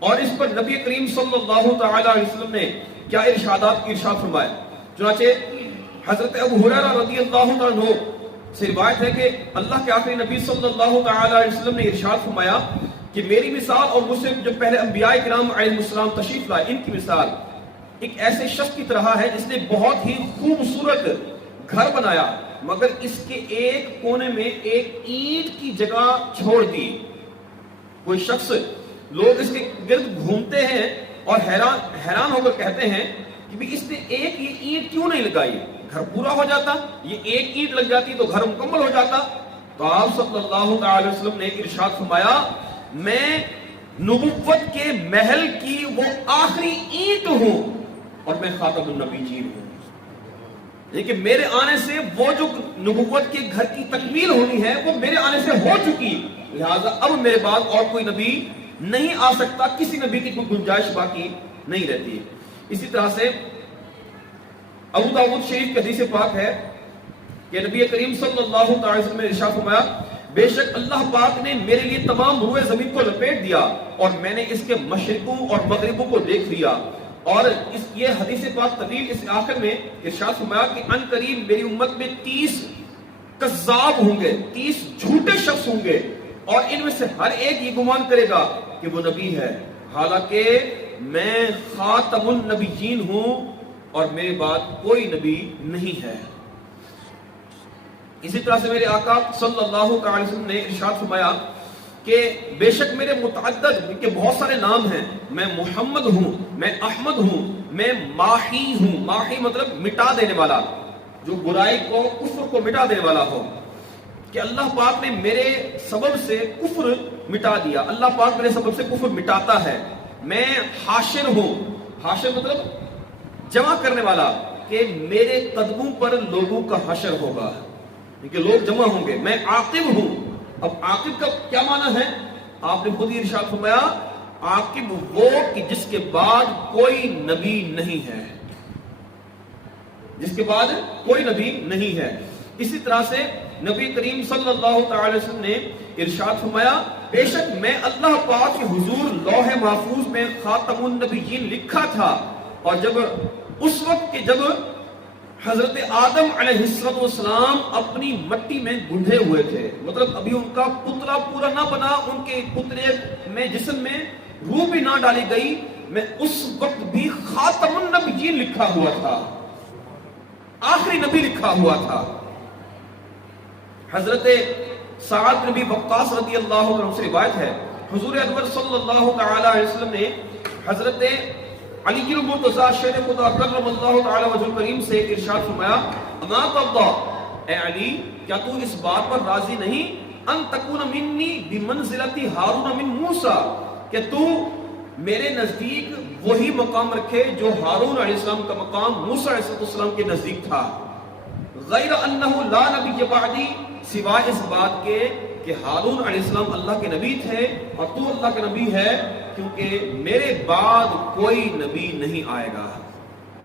اور اس پر نبی کریم صلی اللہ تعالی علیہ وسلم نے کیا ارشاد فرمایا. چنانچہ حضرت ابو ہریرہ رضی اللہ تعالیٰ عنہ سے روایت ہے کہ اللہ کے آخری نبی صلی اللہ تعالی علیہ وسلم نے ارشاد فرمایا کہ میری مثال اور مجھ سے جو پہلے انبیاء کرام علیہ السلام تشریف لائے ان کی مثال ایک ایسے شخص کی طرح ہے جس نے بہت ہی خوبصورت گھر بنایا مگر اس کے ایک کونے میں ایک اینٹ کی جگہ چھوڑ دی. کوئی شخص لوگ اس کے گرد گھومتے ہیں اور حیران ہو کر کہتے ہیں کہ بھی اس نے ایک یہ اینٹ کیوں نہیں لگائی, گھر پورا ہو جاتا, یہ ایک اینٹ لگ جاتی تو گھر مکمل ہو جاتا. تو آپ صلی اللہ علیہ وسلم نے ارشاد فرمایا میں نبوت کے محل کی وہ آخری اینٹ ہوں اور میں خاتم النبیین ہوں. لیکن میرے آنے سے وہ جو نبوت کے گھر کی تکمیل ہونی ہے وہ میرے آنے سے ہو چکی, لہذا اب میرے بعد اور کوئی نبی نہیں آ سکتا, کسی نبی کی کوئی گنجائش باقی نہیں رہتی. اسی طرح سے ابو داؤد شریف کی حدیث پاک ہے کہ نبی کریم صلی اللہ تعالی وسلم نے ارشاد فرمایا بے شک اللہ پاک نے میرے لیے تمام روئے زمین کو لپیٹ دیا اور میں نے اس کے مشرقوں اور مغربوں کو دیکھ لیا. اور یہ حدیث پاک طویل اس آخر میں ارشاد فرمایا کہ ان قریب میری امت میں 30 کذاب ہوں گے, 30 جھوٹے شخص ہوں گے اور ان میں سے ہر ایک یہ گمان کرے گا کہ وہ نبی ہے, حالانکہ میں خاتم النبیین ہوں اور میرے بعد کوئی نبی نہیں ہے. اسی طرح سے میرے آقا صلی اللہ علیہ وسلم نے ارشاد فرمایا کہ بے شک میرے متعدد کے بہت سارے نام ہیں, میں محمد ہوں, میں احمد ہوں, میں ماحی ہوں. ماحی مطلب مٹا دینے والا, جو برائی کو کفر کو مٹا دینے والا ہو, کہ اللہ پاک نے میرے سبب سے کفر مٹا دیا, اللہ پاک میرے سبب سے کفر مٹاتا ہے. میں حاشر ہوں, حاشر مطلب جمع کرنے والا, کہ میرے قدموں پر لوگوں کا حشر ہوگا, کہ لوگ جمع ہوں گے. میں عاقب ہوں. اب عاقب کا کیا معنی ہے؟ آپ نے خود ہی ارشاد فرمایا عاقب وہ کہ جس کے بعد کوئی نبی نہیں ہے, جس کے بعد کوئی نبی نہیں ہے. اسی طرح سے نبی کریم صلی اللہ تعالی وسلم نے ارشاد فرمایا بے شک میں اللہ پاک کے حضور لوح محفوظ میں خاتم النبیین لکھا تھا, اور جب اس وقت کہ جب حضرت آدم علیہ السلام اپنی مٹی میں گندھے ہوئے تھے, مطلب ابھی ان کا پتلا پورا نہ بنا, ان کے پتلے میں جسم میں روح بھی نہ ڈالی گئی, میں اس وقت بھی خاتم النبیین لکھا ہوا تھا, آخری نبی لکھا ہوا تھا. حضرت سعد بن ابی وقاص رضی اللہ عنہ سے روایت ہے حضور انور صلی اللہ تعالی علیہ وسلم نے حضرت علی المرتضی شیر خدا کرم اللہ تعالی وجہ الکریم سے ارشاد فرمایا اما ترضى, اے علی کیا تو اس بات پر راضی نہیں ان تکون منی بمنزلۃ ہارون من موسیٰ, کہ تو میرے نزدیک وہی مقام رکھے جو ہارون علیہ السلام کا مقام موسیٰ علیہ السلام کے نزدیک تھا. غیر انہ لا نبی بعدی, سوائے اس بات کے کہ ہارون علیہ السلام اللہ کے نبی تھے اور تو اللہ کے نبی ہے, کیونکہ میرے بعد کوئی نبی نہیں آئے گا.